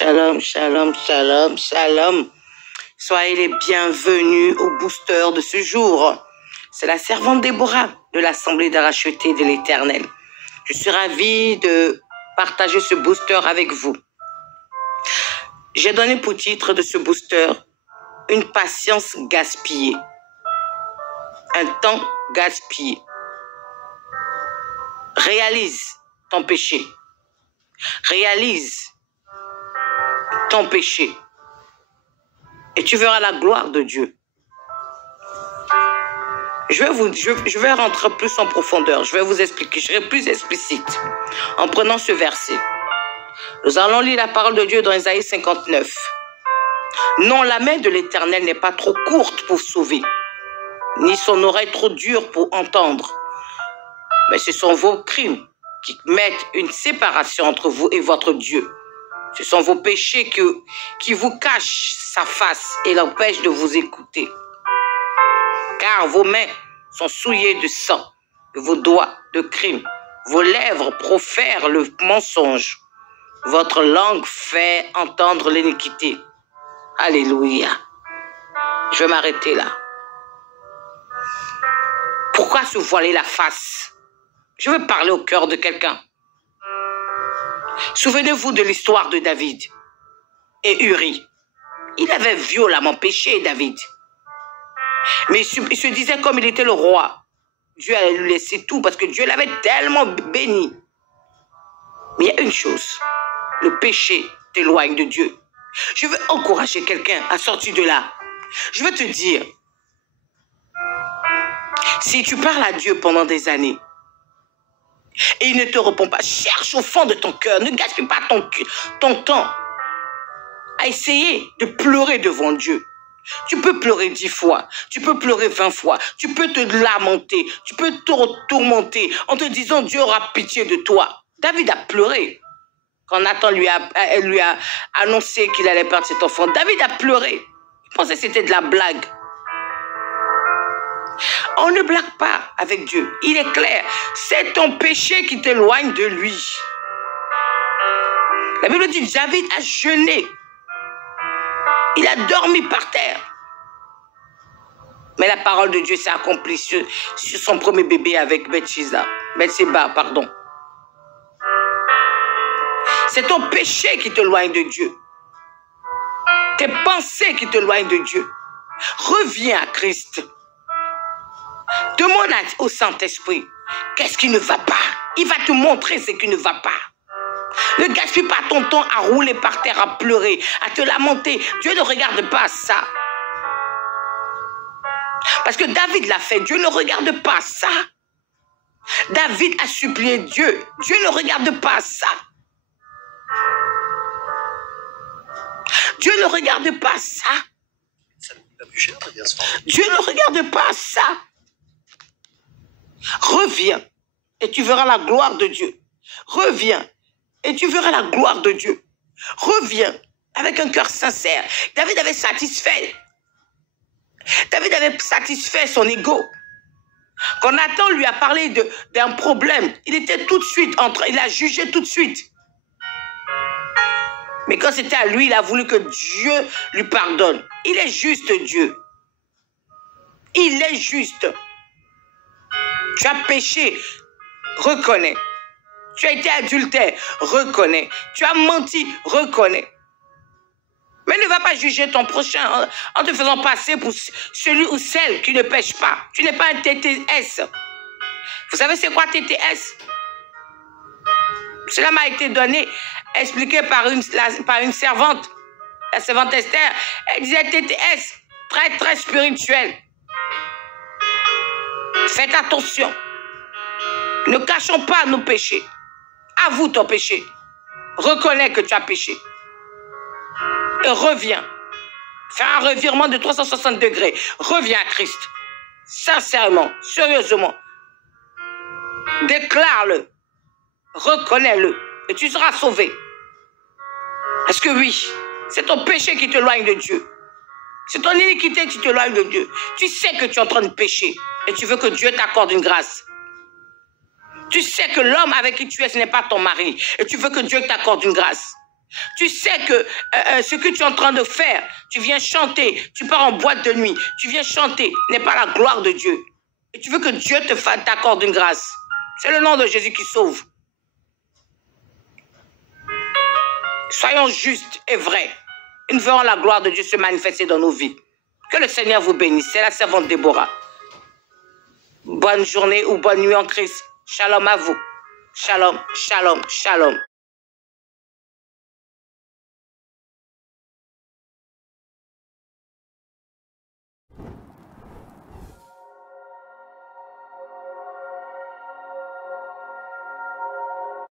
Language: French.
Shalom, shalom, shalom, shalom. Soyez les bienvenus au booster de ce jour. C'est la servante Déborah de l'Assemblée des rachetés de l'Éternel. Je suis ravie de partager ce booster avec vous. J'ai donné pour titre de ce booster une patience gaspillée. Un temps gaspillé. Réalise ton péché. Réalise ton péché. Et tu verras la gloire de Dieu. Je vais rentrer plus en profondeur. Je vais vous expliquer. Je serai plus explicite en prenant ce verset. Nous allons lire la parole de Dieu dans Isaïe 59. Non, la main de l'Éternel n'est pas trop courte pour sauver, ni son oreille trop dure pour entendre. Mais ce sont vos crimes qui mettent une séparation entre vous et votre Dieu. Ce sont vos péchés qui vous cachent sa face et l'empêchent de vous écouter. Car vos mains sont souillées de sang, et vos doigts de crime. Vos lèvres profèrent le mensonge. Votre langue fait entendre l'iniquité. Alléluia. Je vais m'arrêter là. Pourquoi se voiler la face? Je veux parler au cœur de quelqu'un. Souvenez-vous de l'histoire de David et Uri. Il avait violemment péché, David. Mais il se disait comme il était le roi. Dieu allait lui laisser tout parce que Dieu l'avait tellement béni. Mais il y a une chose. Le péché t'éloigne de Dieu. Je veux encourager quelqu'un à sortir de là. Je veux te dire, si tu parles à Dieu pendant des années, et il ne te répond pas, cherche au fond de ton cœur, ne gaspille pas ton temps à essayer de pleurer devant Dieu. Tu peux pleurer 10 fois, tu peux pleurer 20 fois, tu peux te lamenter, tu peux te tourmenter en te disant Dieu aura pitié de toi. David a pleuré quand Nathan lui a annoncé qu'il allait perdre cet enfant. David a pleuré. Il pensait que c'était de la blague. On ne blague pas avec Dieu. Il est clair. C'est ton péché qui t'éloigne de lui. La Bible dit David a jeûné. Il a dormi par terre. Mais la parole de Dieu s'est accomplie sur son premier bébé avec Bathsheba, pardon. C'est ton péché qui t'éloigne de Dieu. Tes pensées qui t'éloignent de Dieu. Reviens à Christ. Demande au Saint-Esprit, qu'est-ce qui ne va pas? Il va te montrer ce qui ne va pas. Ne gaspille pas ton temps à rouler par terre, à pleurer, à te lamenter. Dieu ne regarde pas ça. Parce que David l'a fait, Dieu ne regarde pas ça. David a supplié Dieu, Dieu ne regarde pas ça. Dieu ne regarde pas ça. Dieu ne regarde pas ça. Reviens et tu verras la gloire de Dieu. Reviens et tu verras la gloire de Dieu. Reviens avec un cœur sincère. David avait satisfait son ego. Quand Nathan lui a parlé d'un problème, il était tout de suite il a jugé tout de suite. Mais quand c'était à lui, il a voulu que Dieu lui pardonne. Il est juste, Dieu. Il est juste. Tu as péché, reconnais. Tu as été adultère, reconnais. Tu as menti, reconnais. Mais ne va pas juger ton prochain en te faisant passer pour celui ou celle qui ne pêche pas. Tu n'es pas un TTS. Vous savez c'est quoi TTS? Cela m'a été donné, expliqué par une servante. La servante Esther, elle disait TTS, très très spirituel. Faites attention. Ne cachons pas nos péchés. Avoue ton péché. Reconnais que tu as péché. Et reviens. Fais un revirement de 360 degrés. Reviens à Christ. Sincèrement, sérieusement. Déclare-le. Reconnais-le. Et tu seras sauvé. Parce que oui, c'est ton péché qui t'éloigne de Dieu. C'est ton iniquité qui t'éloigne de Dieu. Tu sais que tu es en train de pécher. Et tu veux que Dieu t'accorde une grâce. Tu sais que l'homme avec qui tu es, ce n'est pas ton mari. Et tu veux que Dieu t'accorde une grâce. Tu sais que ce que tu es en train de faire, tu viens chanter, tu pars en boîte de nuit, tu viens chanter, n'est pas la gloire de Dieu. Et tu veux que Dieu t'accorde une grâce. C'est le nom de Jésus qui sauve. Soyons justes et vrais. Et nous verrons la gloire de Dieu se manifester dans nos vies. Que le Seigneur vous bénisse. C'est la servante Déborah. Bonne journée ou bonne nuit en Christ. Shalom à vous. Shalom, shalom, shalom.